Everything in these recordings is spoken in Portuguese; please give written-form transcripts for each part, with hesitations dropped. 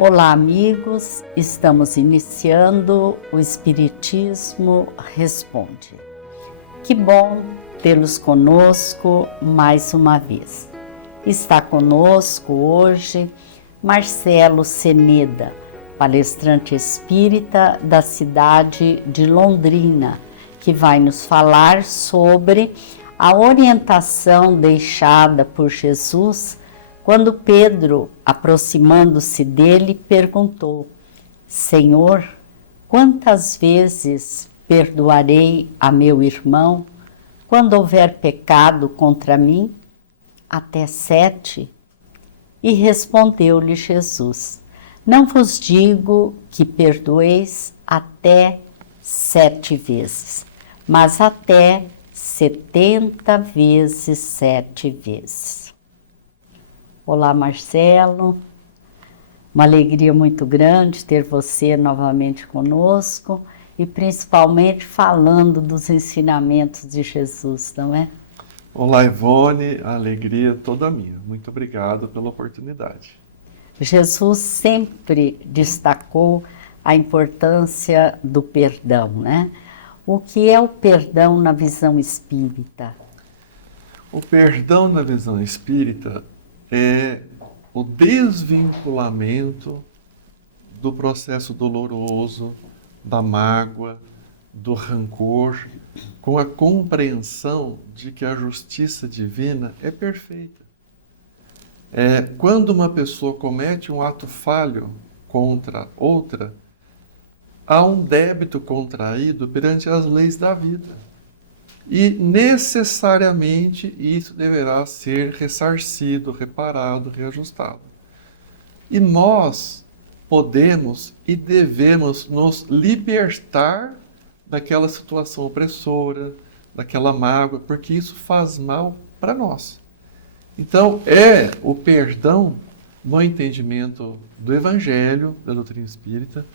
Olá, amigos. Estamos iniciando o Espiritismo Responde. Que bom tê-los conosco mais uma vez. Está conosco hoje Marcelo Ceneda, palestrante espírita da cidade de Londrina, que vai nos falar sobre a orientação deixada por Jesus quando Pedro, aproximando-se dele, perguntou: Senhor, quantas vezes perdoarei a meu irmão quando houver pecado contra mim? Até 7? E respondeu-lhe Jesus: Não vos digo que perdoeis até 7 vezes, mas até 70 vezes 7 vezes. Olá, Marcelo. Uma alegria muito grande ter você novamente conosco e principalmente falando dos ensinamentos de Jesus, não é? Olá, Ivone, a alegria é toda minha. Muito obrigado pela oportunidade. Jesus sempre destacou a importância do perdão, né? O que é o perdão na visão espírita? O perdão na visão espírita é o desvinculamento do processo doloroso, da mágoa, do rancor, com a compreensão de que a justiça divina é perfeita. Quando uma pessoa comete um ato falho contra outra, há um débito contraído perante as leis da vida. E necessariamente isso deverá ser ressarcido, reparado, reajustado. E nós podemos e devemos nos libertar daquela situação opressora, daquela mágoa, porque isso faz mal para nós. Então, o perdão no entendimento do Evangelho, da doutrina espírita,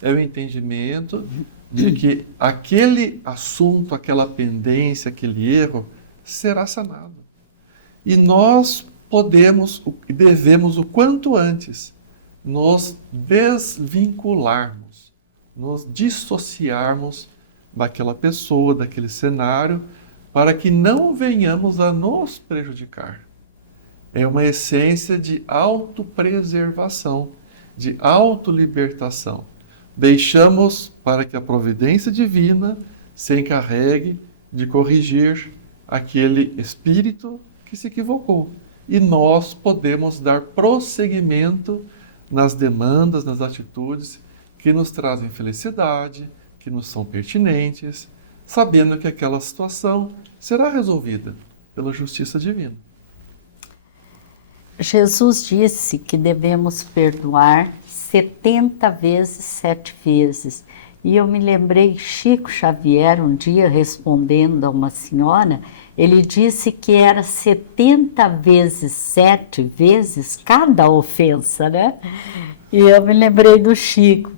é o entendimento de que aquele assunto, aquela pendência, aquele erro será sanado. E nós podemos e devemos o quanto antes nos desvincularmos, nos dissociarmos daquela pessoa, daquele cenário, para que não venhamos a nos prejudicar. É uma essência de autopreservação, de autolibertação. Deixamos para que a providência divina se encarregue de corrigir aquele espírito que se equivocou. E nós podemos dar prosseguimento nas demandas, nas atitudes que nos trazem felicidade, que nos são pertinentes, sabendo que aquela situação será resolvida pela justiça divina. Jesus disse que devemos perdoar 70 vezes 7 vezes. E eu me lembrei, Chico Xavier, um dia respondendo a uma senhora, ele disse que era 70 vezes 7 vezes cada ofensa, né? E eu me lembrei do Chico.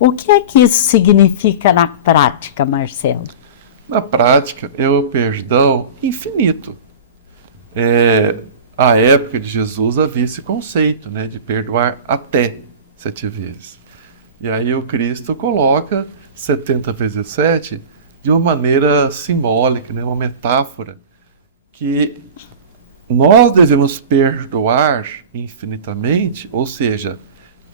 O que é que isso significa na prática, Marcelo? Na prática, é o perdão infinito. À época de Jesus havia esse conceito, né, de perdoar até 7 vezes. E aí o Cristo coloca 70 vezes 7 de uma maneira simbólica, né, uma metáfora, que nós devemos perdoar infinitamente, ou seja,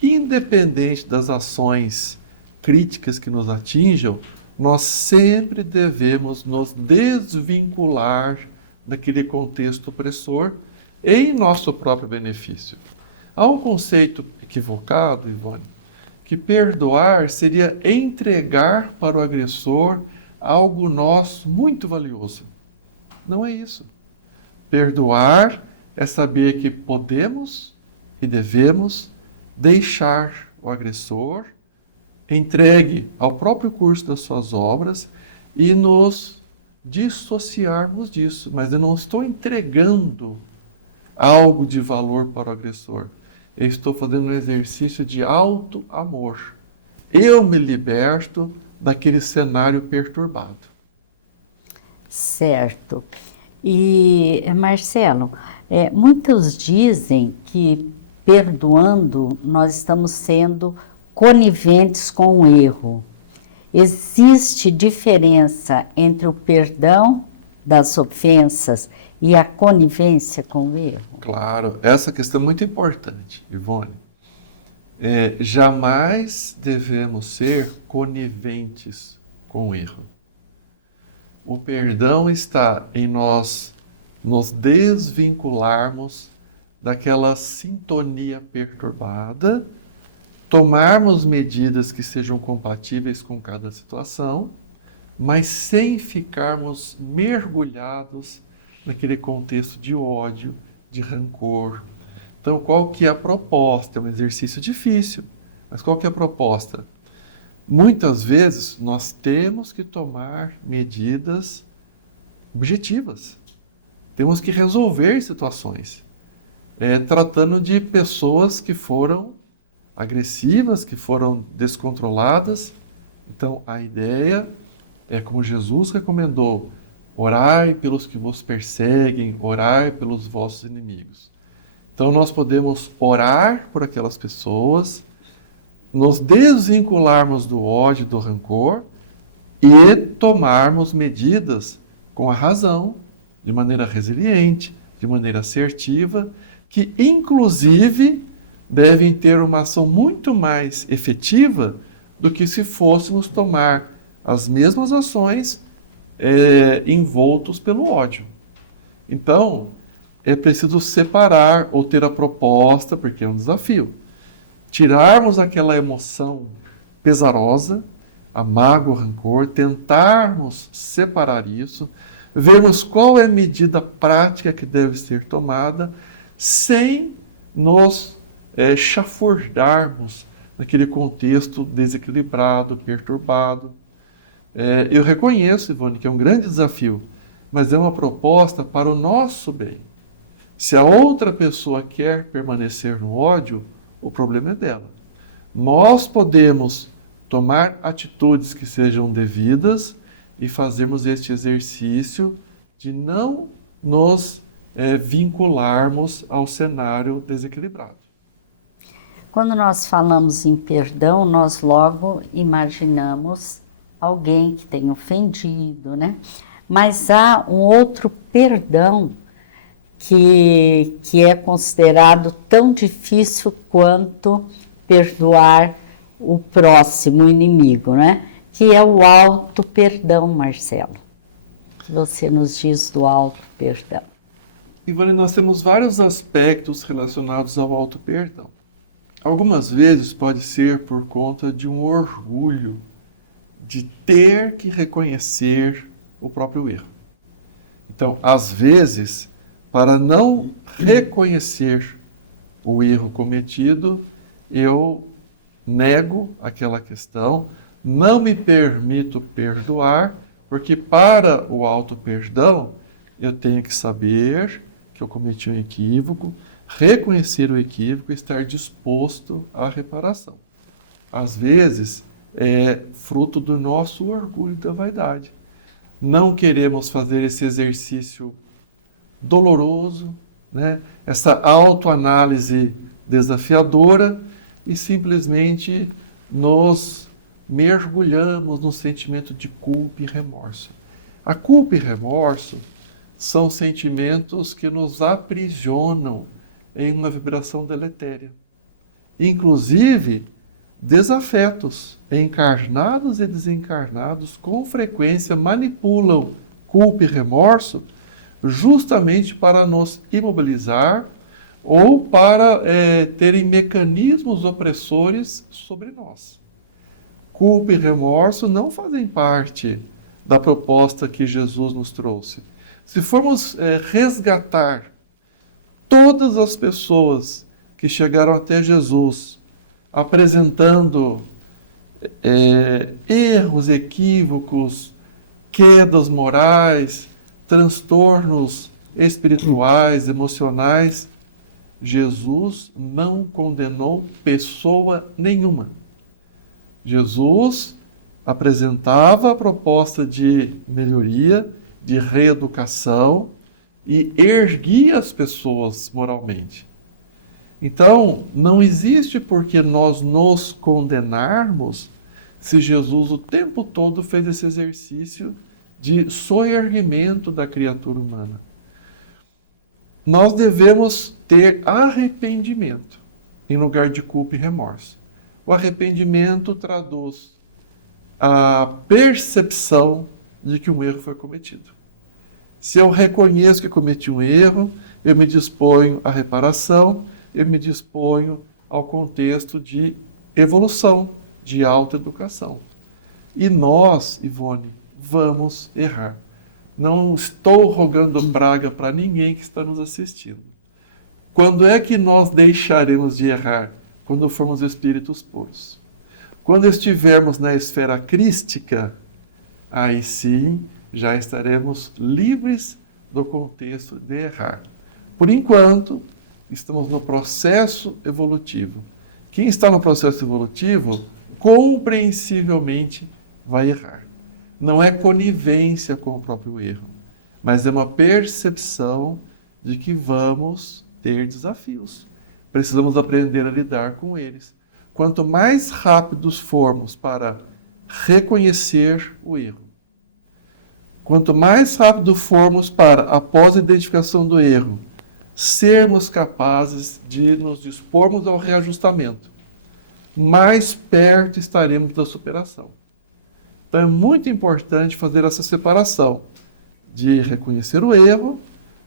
independente das ações críticas que nos atinjam, nós sempre devemos nos desvincular daquele contexto opressor em nosso próprio benefício. Há um conceito equivocado, Ivone, que perdoar seria entregar para o agressor algo nosso muito valioso. Não é isso. Perdoar é saber que podemos e devemos deixar o agressor entregue ao próprio curso das suas obras e nos dissociarmos disso. Mas eu não estou entregando algo de valor para o agressor. Eu estou fazendo um exercício de auto-amor. Eu me liberto daquele cenário perturbado. Certo. E, Marcelo, muitos dizem que perdoando, nós estamos sendo coniventes com o erro. Existe diferença entre o perdão das ofensas e a conivência com o erro? Claro, essa questão é muito importante, Ivone. Jamais devemos ser coniventes com o erro. O perdão está em nós nos desvincularmos daquela sintonia perturbada, tomarmos medidas que sejam compatíveis com cada situação, mas sem ficarmos mergulhados naquele contexto de ódio, de rancor. Então, qual que é a proposta? É um exercício difícil, mas qual que é a proposta? Muitas vezes nós temos que tomar medidas objetivas. Temos que resolver situações. Tratando de pessoas que foram agressivas, que foram descontroladas. Então, a ideia é como Jesus recomendou: orai pelos que vos perseguem, orai pelos vossos inimigos. Então, nós podemos orar por aquelas pessoas, nos desvincularmos do ódio, do rancor e tomarmos medidas com a razão, de maneira resiliente, de maneira assertiva, que inclusive devem ter uma ação muito mais efetiva do que se fôssemos tomar as mesmas ações envoltos pelo ódio. Então, é preciso separar ou ter a proposta, porque é um desafio, tirarmos aquela emoção pesarosa, a mágoa, o rancor, tentarmos separar isso, vermos qual é a medida prática que deve ser tomada, sem nos chafurdarmos naquele contexto desequilibrado, perturbado. Eu reconheço, Ivone, que é um grande desafio, mas é uma proposta para o nosso bem. Se a outra pessoa quer permanecer no ódio, o problema é dela. Nós podemos tomar atitudes que sejam devidas e fazermos este exercício de não nos vincularmos ao cenário desequilibrado. Quando nós falamos em perdão, nós logo imaginamos alguém que tem ofendido, né? Mas há um outro perdão que é considerado tão difícil quanto perdoar o próximo inimigo, né? Que é o auto-perdão, Marcelo. O que você nos diz do auto-perdão? Ivone, nós temos vários aspectos relacionados ao auto-perdão. Algumas vezes pode ser por conta de um orgulho de ter que reconhecer o próprio erro. Então, às vezes, para não reconhecer o erro cometido, eu nego aquela questão, não me permito perdoar, porque para o auto-perdão eu tenho que saber que eu cometi um equívoco, reconhecer o equívoco e estar disposto à reparação. Às vezes é fruto do nosso orgulho e da vaidade. Não queremos fazer esse exercício doloroso, né? Essa autoanálise desafiadora e simplesmente nos mergulhamos no sentimento de culpa e remorso. A culpa e remorso são sentimentos que nos aprisionam em uma vibração deletéria. Inclusive, desafetos, encarnados e desencarnados, com frequência manipulam culpa e remorso justamente para nos imobilizar ou para terem mecanismos opressores sobre nós. Culpa e remorso não fazem parte da proposta que Jesus nos trouxe. Se formos resgatar todas as pessoas que chegaram até Jesus apresentando erros, equívocos, quedas morais, transtornos espirituais, emocionais, Jesus não condenou pessoa nenhuma. Jesus apresentava a proposta de melhoria, de reeducação e erguia as pessoas moralmente. Então, não existe por que nós nos condenarmos se Jesus o tempo todo fez esse exercício de soerguimento da criatura humana. Nós devemos ter arrependimento em lugar de culpa e remorso. O arrependimento traduz a percepção de que um erro foi cometido. Se eu reconheço que cometi um erro, eu me disponho à reparação, eu me disponho ao contexto de evolução, de autoeducação. E nós, Ivone, vamos errar. Não estou rogando praga para ninguém que está nos assistindo. Quando é que nós deixaremos de errar? Quando formos espíritos puros. Quando estivermos na esfera crística, aí sim já estaremos livres do contexto de errar. Por enquanto, estamos no processo evolutivo. Quem está no processo evolutivo, compreensivelmente, vai errar. Não é conivência com o próprio erro, mas é uma percepção de que vamos ter desafios. Precisamos aprender a lidar com eles. Quanto mais rápidos formos para reconhecer o erro, quanto mais rápido formos para, após a identificação do erro, sermos capazes de nos dispormos ao reajustamento, mais perto estaremos da superação. Então é muito importante fazer essa separação de reconhecer o erro,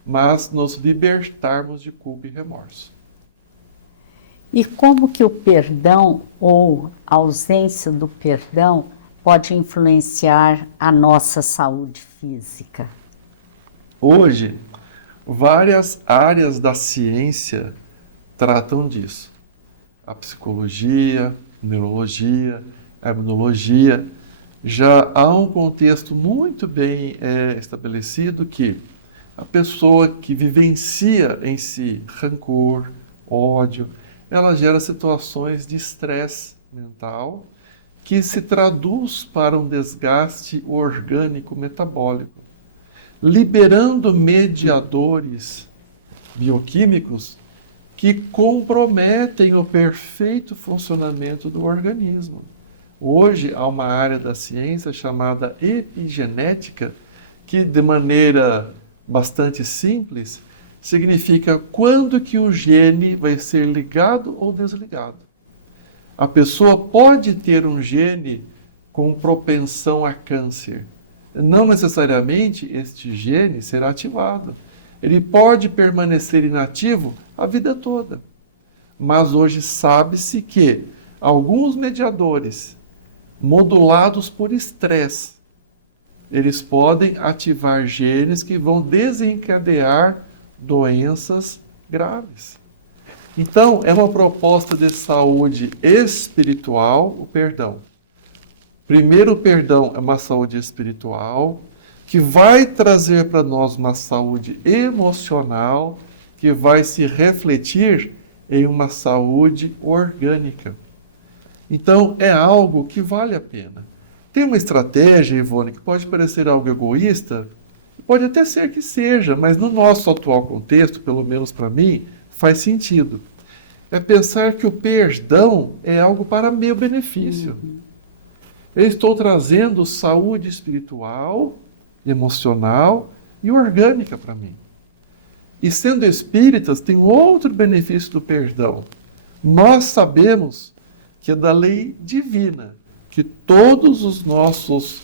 mas nos libertarmos de culpa e remorso. E como que o perdão ou a ausência do perdão pode influenciar a nossa saúde física? Hoje, várias áreas da ciência tratam disso. A psicologia, a neurologia, a imunologia. Já há um contexto muito bem estabelecido que a pessoa que vivencia em si rancor, ódio, ela gera situações de estresse mental que se traduz para um desgaste orgânico metabólico, liberando mediadores bioquímicos que comprometem o perfeito funcionamento do organismo. Hoje há uma área da ciência chamada epigenética, que de maneira bastante simples significa quando que o gene vai ser ligado ou desligado. A pessoa pode ter um gene com propensão a câncer. Não necessariamente este gene será ativado. Ele pode permanecer inativo a vida toda. Mas hoje sabe-se que alguns mediadores modulados por estresse, eles podem ativar genes que vão desencadear doenças graves. Então, é uma proposta de saúde espiritual, o perdão. Primeiro, o perdão é uma saúde espiritual, que vai trazer para nós uma saúde emocional, que vai se refletir em uma saúde orgânica. Então, é algo que vale a pena. Tem uma estratégia, Ivone, que pode parecer algo egoísta, pode até ser que seja, mas no nosso atual contexto, pelo menos para mim, faz sentido. É pensar que o perdão é algo para meu benefício. Eu estou trazendo saúde espiritual, emocional e orgânica para mim. E sendo espíritas, tem outro benefício do perdão. Nós sabemos que é da lei divina, que todos os nossos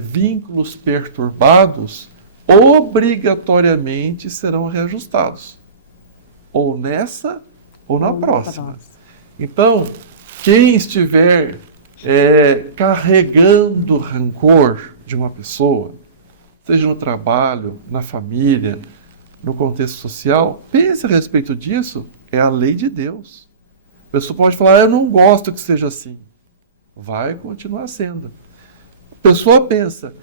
vínculos perturbados obrigatoriamente serão reajustados. Ou nessa, ou na próxima. Então, quem estiver carregando rancor de uma pessoa, seja no trabalho, na família, no contexto social, pense a respeito disso, é a lei de Deus. A pessoa pode falar, eu não gosto que seja assim. Vai continuar sendo. A pessoa pensa,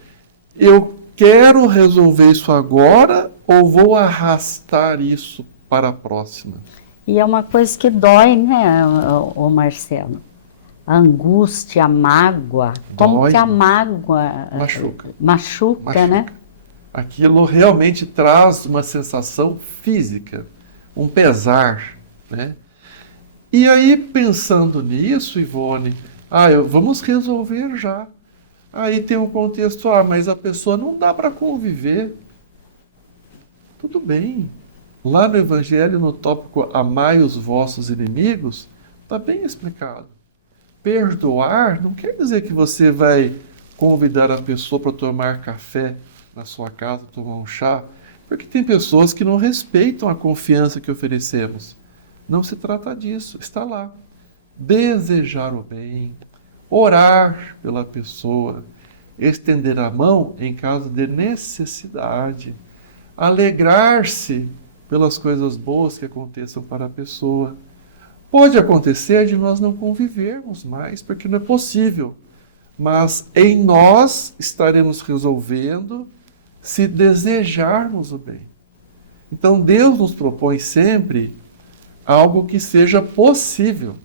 eu quero resolver isso agora ou vou arrastar isso para a próxima? E é uma coisa que dói, né, o Marcelo? A angústia, a mágoa. Como Dói. que a mágoa machuca, né? Aquilo realmente traz uma sensação física, um pesar. né? E aí, pensando nisso, Ivone, vamos resolver já. Aí tem um contexto, mas a pessoa não dá para conviver. Tudo bem. Lá no Evangelho, no tópico Amai os vossos inimigos, está bem explicado. Perdoar não quer dizer que você vai convidar a pessoa para tomar café na sua casa, tomar um chá, porque tem pessoas que não respeitam a confiança que oferecemos. Não se trata disso, está lá. Desejar o bem, orar pela pessoa, estender a mão em caso de necessidade, alegrar-se pelas coisas boas que aconteçam para a pessoa. Pode acontecer de nós não convivermos mais, porque não é possível, mas em nós estaremos resolvendo se desejarmos o bem. Então Deus nos propõe sempre algo que seja possível.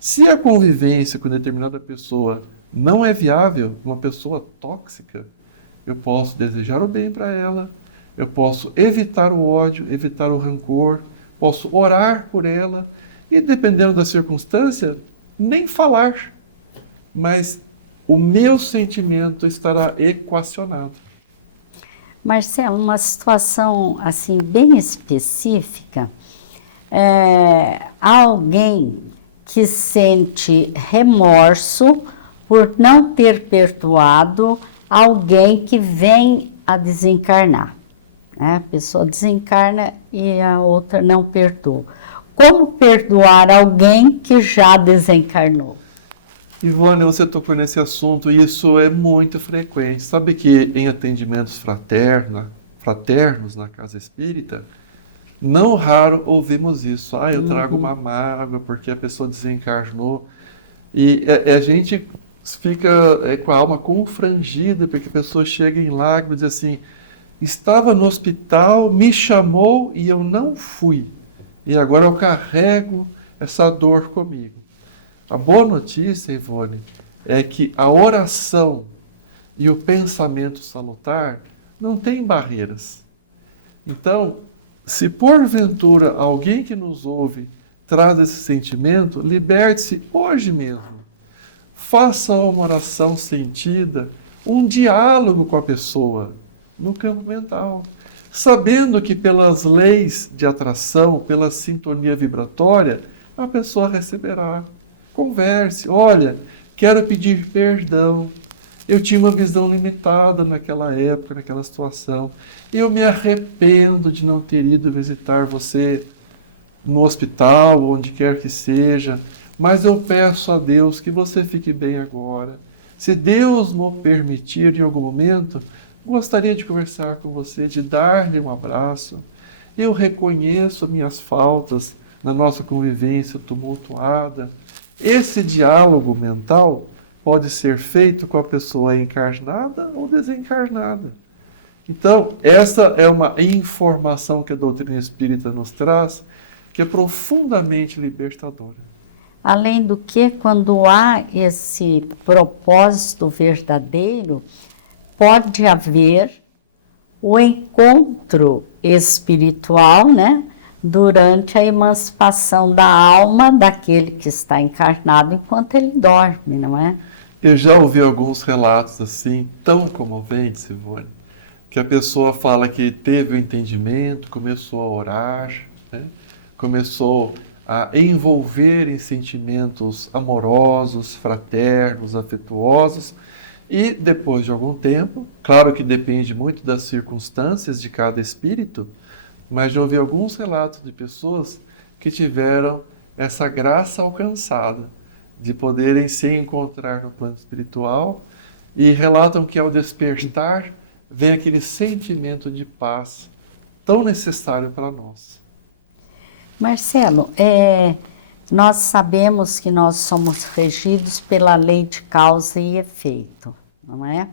Se a convivência com determinada pessoa não é viável, uma pessoa tóxica, eu posso desejar o bem para ela, eu posso evitar o ódio, evitar o rancor, posso orar por ela e, dependendo da circunstância, nem falar, mas o meu sentimento estará equacionado. Marcelo, uma situação assim bem específica, há alguém que sente remorso por não ter perdoado alguém que vem a desencarnar, né? A pessoa desencarna e a outra não perdoa. Como perdoar alguém que já desencarnou? Ivone, você tocou nesse assunto e isso é muito frequente. Sabe que em atendimentos fraternos na casa espírita, não raro ouvimos isso. Eu trago uma mágoa porque a pessoa desencarnou. E a gente fica com a alma confrangida porque a pessoa chega em lágrimas e diz assim, estava no hospital, me chamou e eu não fui. E agora eu carrego essa dor comigo. A boa notícia, Ivone, é que a oração e o pensamento salutar não têm barreiras. Então, se porventura alguém que nos ouve traz esse sentimento, liberte-se hoje mesmo. Faça uma oração sentida, um diálogo com a pessoa no campo mental, sabendo que pelas leis de atração, pela sintonia vibratória, a pessoa receberá. Converse, olha, quero pedir perdão. Eu tinha uma visão limitada naquela época, naquela situação. Eu me arrependo de não ter ido visitar você no hospital, onde quer que seja, mas eu peço a Deus que você fique bem agora. Se Deus me permitir em algum momento, gostaria de conversar com você, de dar-lhe um abraço. Eu reconheço minhas faltas na nossa convivência tumultuada. Esse diálogo mental pode ser feito com a pessoa encarnada ou desencarnada. Então, essa é uma informação que a doutrina espírita nos traz, que é profundamente libertadora. Além do que, quando há esse propósito verdadeiro, pode haver o encontro espiritual, né? Durante a emancipação da alma daquele que está encarnado enquanto ele dorme, não é? Eu já ouvi alguns relatos assim, tão comoventes, Ivone, que a pessoa fala que teve o entendimento, começou a orar, né? Começou a envolver em sentimentos amorosos, fraternos, afetuosos, e depois de algum tempo, claro que depende muito das circunstâncias de cada espírito, mas já ouvi alguns relatos de pessoas que tiveram essa graça alcançada de poderem se encontrar no plano espiritual e relatam que ao despertar vem aquele sentimento de paz tão necessário para nós. Marcelo, nós sabemos que nós somos regidos pela lei de causa e efeito, não é?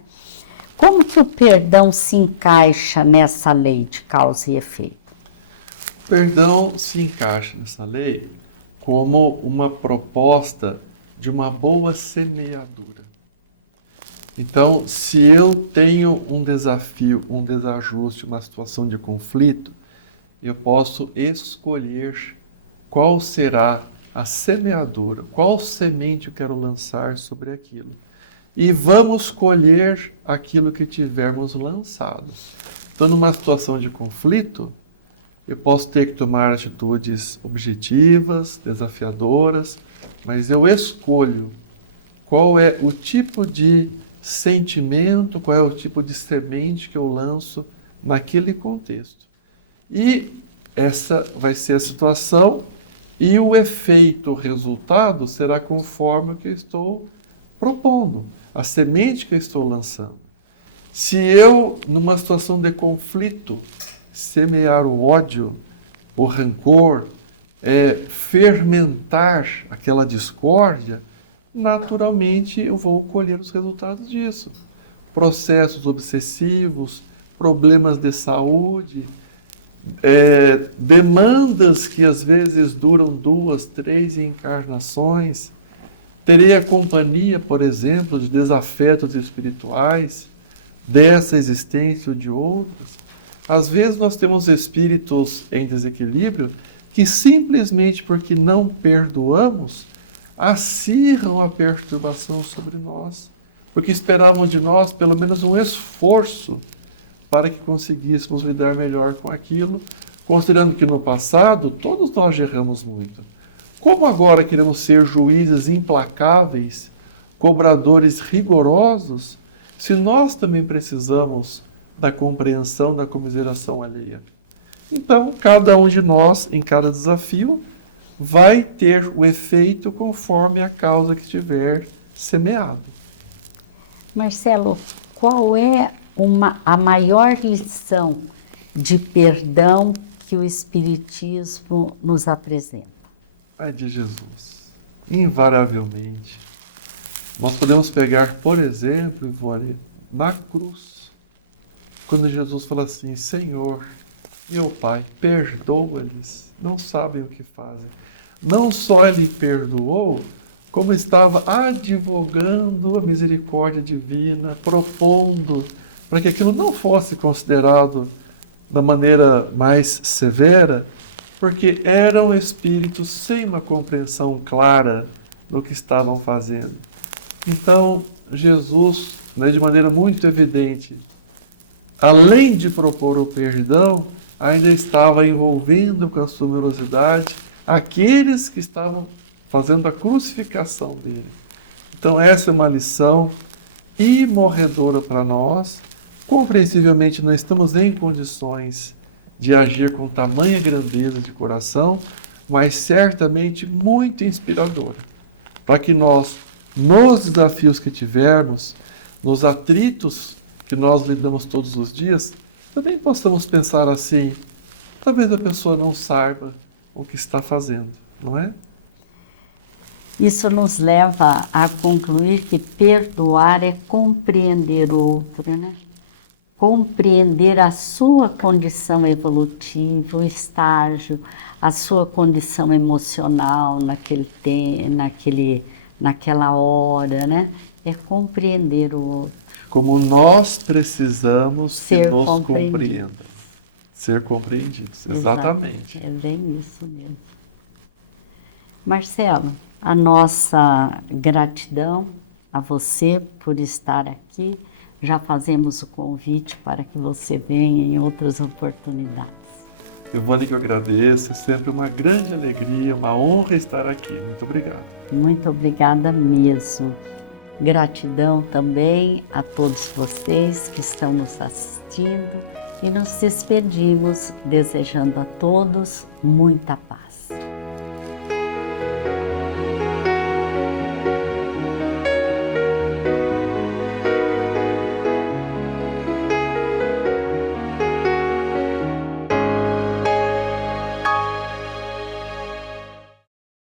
Como que o perdão se encaixa nessa lei de causa e efeito? O perdão se encaixa nessa lei como uma proposta de uma boa semeadura. Então, se eu tenho um desafio, um desajuste, uma situação de conflito, eu posso escolher qual será a semeadura, qual semente eu quero lançar sobre aquilo. E vamos colher aquilo que tivermos lançado. Então, numa situação de conflito, eu posso ter que tomar atitudes objetivas, desafiadoras, mas eu escolho qual é o tipo de sentimento, qual é o tipo de semente que eu lanço naquele contexto. E essa vai ser a situação e o efeito, o resultado será conforme o que eu estou propondo, a semente que eu estou lançando. Se eu, numa situação de conflito, semear o ódio, o rancor, fermentar aquela discórdia, naturalmente eu vou colher os resultados disso. Processos obsessivos, problemas de saúde, demandas que às vezes duram 2, 3 encarnações. Terei a companhia, por exemplo, de desafetos espirituais, dessa existência ou de outras. Às vezes nós temos espíritos em desequilíbrio que simplesmente porque não perdoamos, acirram a perturbação sobre nós, porque esperavam de nós pelo menos um esforço para que conseguíssemos lidar melhor com aquilo, considerando que no passado todos nós erramos muito. Como agora queremos ser juízes implacáveis, cobradores rigorosos, se nós também precisamos da compreensão, da comiseração alheia? Então, cada um de nós, em cada desafio, vai ter o efeito conforme a causa que tiver semeado. Marcelo, qual é a maior lição de perdão que o Espiritismo nos apresenta? É de Jesus. Invariavelmente. Nós podemos pegar, por exemplo, Ivone, na cruz, quando Jesus fala assim: Senhor, meu Pai, perdoa-lhes, não sabem o que fazem. Não só ele perdoou, como estava advogando a misericórdia divina, propondo para que aquilo não fosse considerado da maneira mais severa, porque eram espíritos sem uma compreensão clara do que estavam fazendo. Então, Jesus, de maneira muito evidente, além de propor o perdão, ainda estava envolvendo com a sua amorosidade aqueles que estavam fazendo a crucificação dele. Então, essa é uma lição imorredora para nós. Compreensivelmente, não estamos em condições de agir com tamanha grandeza de coração, mas certamente muito inspiradora, para que nós, nos desafios que tivermos, nos atritos que nós lidamos todos os dias, também possamos pensar assim: talvez a pessoa não saiba o que está fazendo, não é? Isso nos leva a concluir que perdoar é compreender o outro, né? Compreender a sua condição evolutiva, o estágio, a sua condição emocional naquela hora, né? É compreender o outro. Como nós precisamos que Ser nos compreendido. compreendam. Ser compreendidos, exatamente. É bem isso mesmo. Marcelo, a nossa gratidão a você por estar aqui. Já fazemos o convite para que você venha em outras oportunidades. Ivone, que eu agradeço, é sempre uma grande alegria, uma honra estar aqui. Muito obrigado. Muito obrigada mesmo. Gratidão também a todos vocês que estão nos assistindo e nos despedimos desejando a todos muita paz.